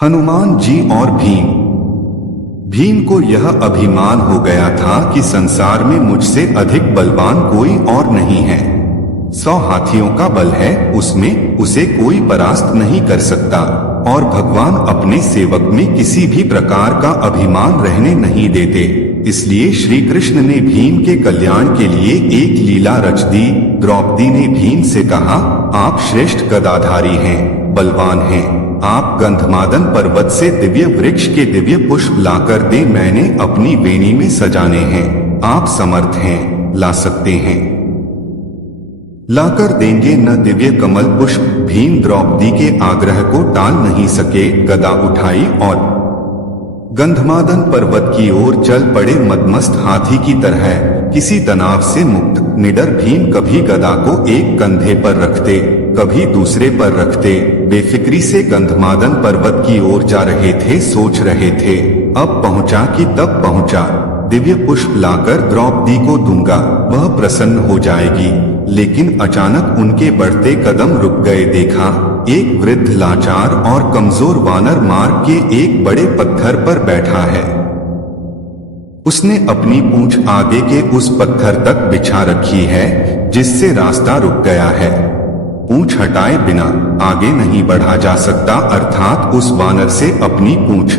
हनुमान जी और भीम। भीम को यह अभिमान हो गया था कि संसार में मुझसे अधिक बलवान कोई और नहीं है। 100 हाथियों का बल है, उसमें उसे कोई परास्त नहीं कर सकता। और भगवान अपने सेवक में किसी भी प्रकार का अभिमान रहने नहीं देते। इसलिए श्री कृष्ण ने भीम के कल्याण के लिए एक लीला रच दी। द्रौपदी ने भीम से कहा, आप श्रेष्ठ गदाधारी हैं, बलवान हैं। आप गंधमादन पर्वत से दिव्य वृक्ष के दिव्य पुष्प लाकर दे, मैंने अपनी वेणी में सजाने हैं। आप समर्थ हैं, ला सकते हैं, लाकर देंगे न दिव्य कमल पुष्प। भीम द्रौपदी के आग्रह को टाल नहीं सके। गदा उठाई और गंधमादन पर्वत की ओर चल पड़े। मदमस्त हाथी की तरह किसी तनाव से मुक्त निडर भीम कभी गदा को एक कंधे पर रखते, कभी दूसरे पर रखते। बेफिक्री से गंधमादन पर्वत की ओर जा रहे थे, सोच रहे थे, अब पहुंचा कि तब पहुंचा। दिव्य पुष्प लाकर द्रौपदी को दूंगा, वह प्रसन्न हो जाएगी। लेकिन अचानक उनके बढ़ते कदम रुक गए। देखा, एक वृद्ध लाचार और कमजोर वानर मार्ग के एक बड़े पत्थर पर बैठा है। उसने अपनी पूंछ आगे के उस पत्थर तक बिछा रखी है, जिससे रास्ता रुक गया है। पूंछ हटाए बिना आगे नहीं बढ़ा जा सकता, अर्थात उस वानर से अपनी पूंछ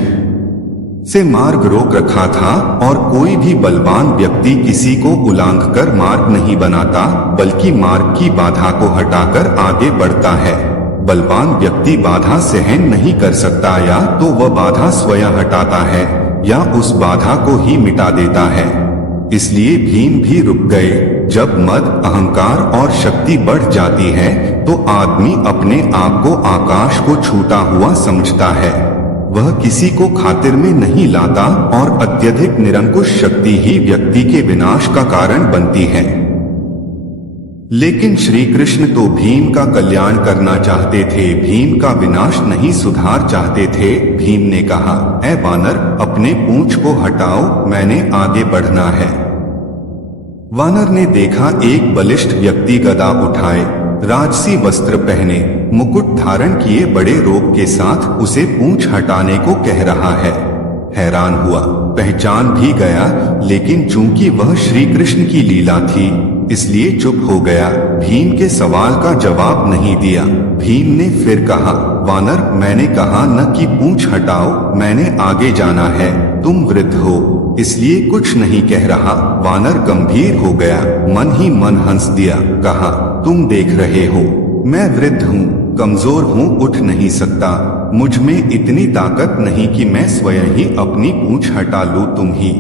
से मार्ग रोक रखा था। और कोई भी बलवान व्यक्ति किसी को उलांघ कर मार्ग नहीं बनाता, बल्कि मार्ग की बाधा को हटाकर आगे बढ़ता है। बलवान व्यक्ति बाधा सहन नहीं कर सकता, या तो वह बाधा स्वयं हटाता है या उस बाधा को ही मिटा देता है। इसलिए भीम भी रुक गए। जब मद, अहंकार और शक्ति बढ़ जाती है तो आदमी अपने आप को आकाश को छूता हुआ समझता है। वह किसी को खातिर में नहीं लाता और अत्यधिक निरंकुश शक्ति ही व्यक्ति के विनाश का कारण बनती है। लेकिन श्री कृष्ण तो भीम का कल्याण करना चाहते थे, भीम का विनाश नहीं, सुधार चाहते थे। भीम ने कहा, ऐ वानर, अपने पूंछ को हटाओ, मैंने आगे बढ़ना है। वानर ने देखा, एक बलिष्ठ व्यक्ति गदा उठाए, राजसी वस्त्र पहने, मुकुट धारण किए, बड़े रोब के साथ उसे पूंछ हटाने को कह रहा है। हैरान हुआ, पहचान भी गया, लेकिन चूंकि वह श्री कृष्ण की लीला थी इसलिए चुप हो गया। भीम के सवाल का जवाब नहीं दिया। भीम ने फिर कहा, वानर, मैंने कहा न कि पूंछ हटाओ, मैंने आगे जाना है। तुम वृद्ध हो, इसलिए कुछ नहीं कह रहा। वानर गंभीर हो गया, मन ही मन हंस दिया, कहा, तुम देख रहे हो, मैं वृद्ध हूँ, कमजोर हूँ, उठ नहीं सकता। मुझ में इतनी ताकत नहीं कि मैं स्वयं ही अपनी पूंछ हटा लूं। तुम ही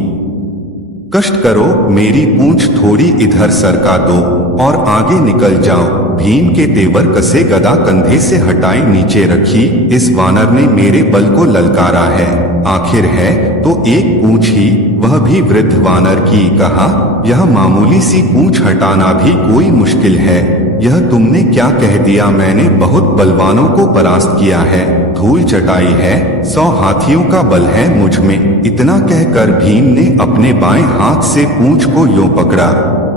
कष्ट करो, मेरी पूंछ थोड़ी इधर सरका दो और आगे निकल जाओ। भीम के तेवर कसे गदा कंधे से हटाई नीचे रखी। इस वानर ने मेरे बल को ललकारा है, आखिर है तो एक पूंछ ही, वह भी वृद्ध वानर की। कहा, यह मामूली सी पूंछ हटाना भी कोई मुश्किल है। यह तुमने क्या कह दिया? मैंने बहुत बलवानों को परास्त किया है, धूल चटाई है, 100 हाथियों का बल है मुझ में। इतना कहकर भीम ने अपने बाएं हाथ से पूंछ को यूं पकड़ा,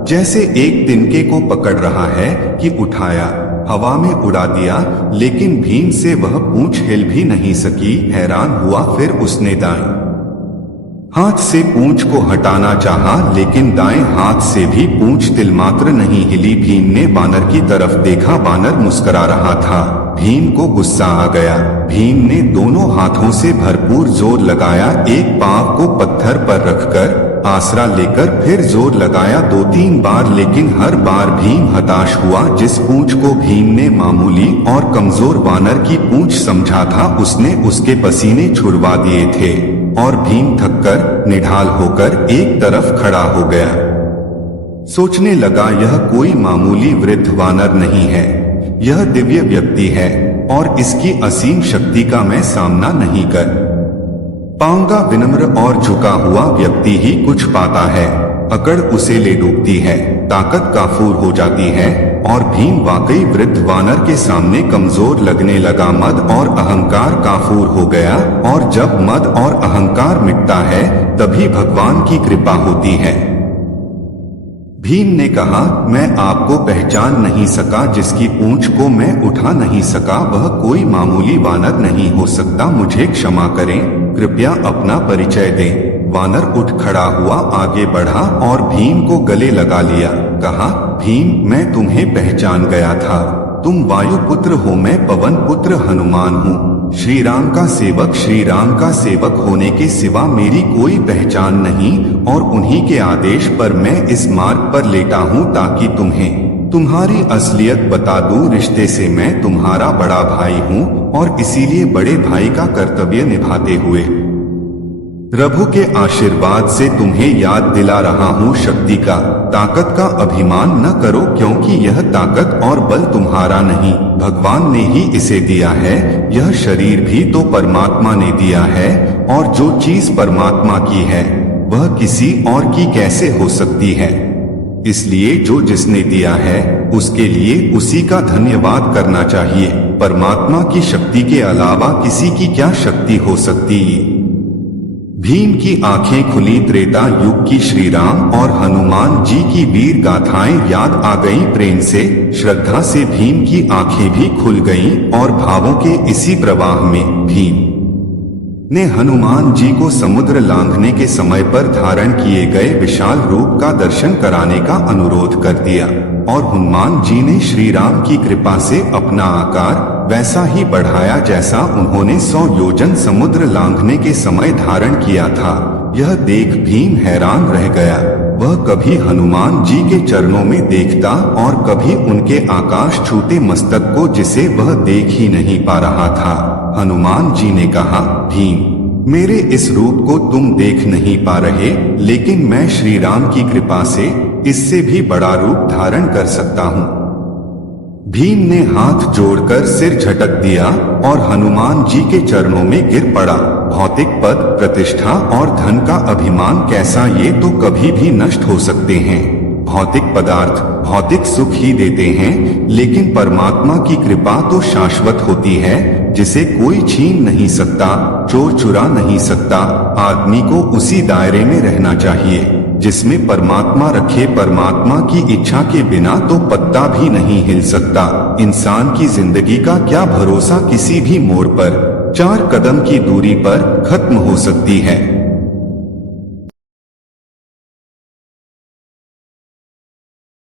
जैसे एक तिनके को पकड़ रहा है, कि उठाया, हवा में उड़ा दिया। लेकिन भीम से वह पूंछ हिल भी नहीं सकी। हैरान हुआ, फिर उसने दाएं हाथ से पूंछ को हटाना चाहा, लेकिन दाएं हाथ से भी पूंछ तिलमात्र नहीं हिली। भीम ने बानर की तरफ देखा, बानर मुस्कुरा रहा था। भीम को गुस्सा आ गया। भीम ने दोनों हाथों से भरपूर जोर लगाया, एक पांव को पत्थर पर रखकर आसरा लेकर फिर जोर लगाया 2-3 बार, लेकिन हर बार भीम हताश हुआ। जिस पूंछ को भीम ने मामूली और कमजोर वानर की पूंछ समझा था, उसने उसके पसीने छुड़वा दिए थे और भीम थककर निढाल होकर एक तरफ खड़ा हो गया। सोचने लगा, यह कोई मामूली वृद्ध वानर नहीं है, यह दिव्य व्यक्ति है और इसकी असीम शक्ति का मैं सामना नहीं कर पाऊंगा। विनम्र और झुका हुआ व्यक्ति ही कुछ पाता है, अकड़ उसे ले डूबती है, ताकत काफूर हो जाती है। और भीम वाकई वृद्ध वानर के सामने कमजोर लगने लगा। मद और अहंकार काफूर हो गया, और जब मद और अहंकार मिटता है तभी भगवान की कृपा होती है। भीम ने कहा, मैं आपको पहचान नहीं सका, जिसकी पूंछ को मैं उठा नहीं सका वह कोई मामूली वानर नहीं हो सकता, मुझे क्षमा करें, कृपया अपना परिचय दें। वानर उठ खड़ा हुआ, आगे बढ़ा और भीम को गले लगा लिया। कहा, भीम, मैं तुम्हें पहचान गया था, तुम वायुपुत्र हो, मैं पवन पुत्र हनुमान हूँ, श्री राम का सेवक। श्री राम का सेवक होने के सिवा मेरी कोई पहचान नहीं और उन्हीं के आदेश पर मैं इस मार्ग पर लेटा हूँ ताकि तुम्हें तुम्हारी असलियत बता दूं। रिश्ते से मैं तुम्हारा बड़ा भाई हूँ और इसीलिए बड़े भाई का कर्तव्य निभाते हुए प्रभु के आशीर्वाद से तुम्हें याद दिला रहा हूँ शक्ति का, ताकत का अभिमान न करो, क्योंकि यह ताकत और बल तुम्हारा नहीं, भगवान ने ही इसे दिया है। यह शरीर भी तो परमात्मा ने दिया है और जो चीज परमात्मा की है वह किसी और की कैसे हो सकती है। इसलिए जो जिसने दिया है उसके लिए उसी का धन्यवाद करना चाहिए। परमात्मा की शक्ति के अलावा किसी की क्या शक्ति हो सकती। भीम की आंखें खुली। त्रेता युग की श्री राम और हनुमान जी की वीर गाथाएं याद आ गईं। प्रेम से, श्रद्धा से भीम की आंखें भी खुल गईं और भावों के इसी प्रवाह में भीम ने हनुमान जी को समुद्र लांघने के समय पर धारण किए गए विशाल रूप का दर्शन कराने का अनुरोध कर दिया और हनुमान जी ने श्री राम की कृपा से अपना आकार वैसा ही बढ़ाया जैसा उन्होंने 100 योजन समुद्र लांघने के समय धारण किया था। यह देख भीम हैरान रह गया। वह कभी हनुमान जी के चरणों में देखता और कभी उनके आकाश छूते मस्तक को, जिसे वह देख ही नहीं पा रहा था। हनुमान जी ने कहा, भीम, मेरे इस रूप को तुम देख नहीं पा रहे, लेकिन मैं श्री राम की कृपा से इससे भी बड़ा रूप धारण कर सकता हूँ। भीम ने हाथ जोड़कर सिर झटक दिया और हनुमान जी के चरणों में गिर पड़ा। भौतिक पद, प्रतिष्ठा और धन का अभिमान कैसा, ये तो कभी भी नष्ट हो सकते हैं। भौतिक पदार्थ भौतिक सुख ही देते हैं, लेकिन परमात्मा की कृपा तो शाश्वत होती है, जिसे कोई छीन नहीं सकता, चोर चुरा नहीं सकता। आदमी को उसी दायरे में रहना चाहिए जिसमें परमात्मा रखे। परमात्मा की इच्छा के बिना तो पत्ता भी नहीं हिल सकता। इंसान की जिंदगी का क्या भरोसा, किसी भी मोड़ पर 4 कदम की दूरी पर खत्म हो सकती है।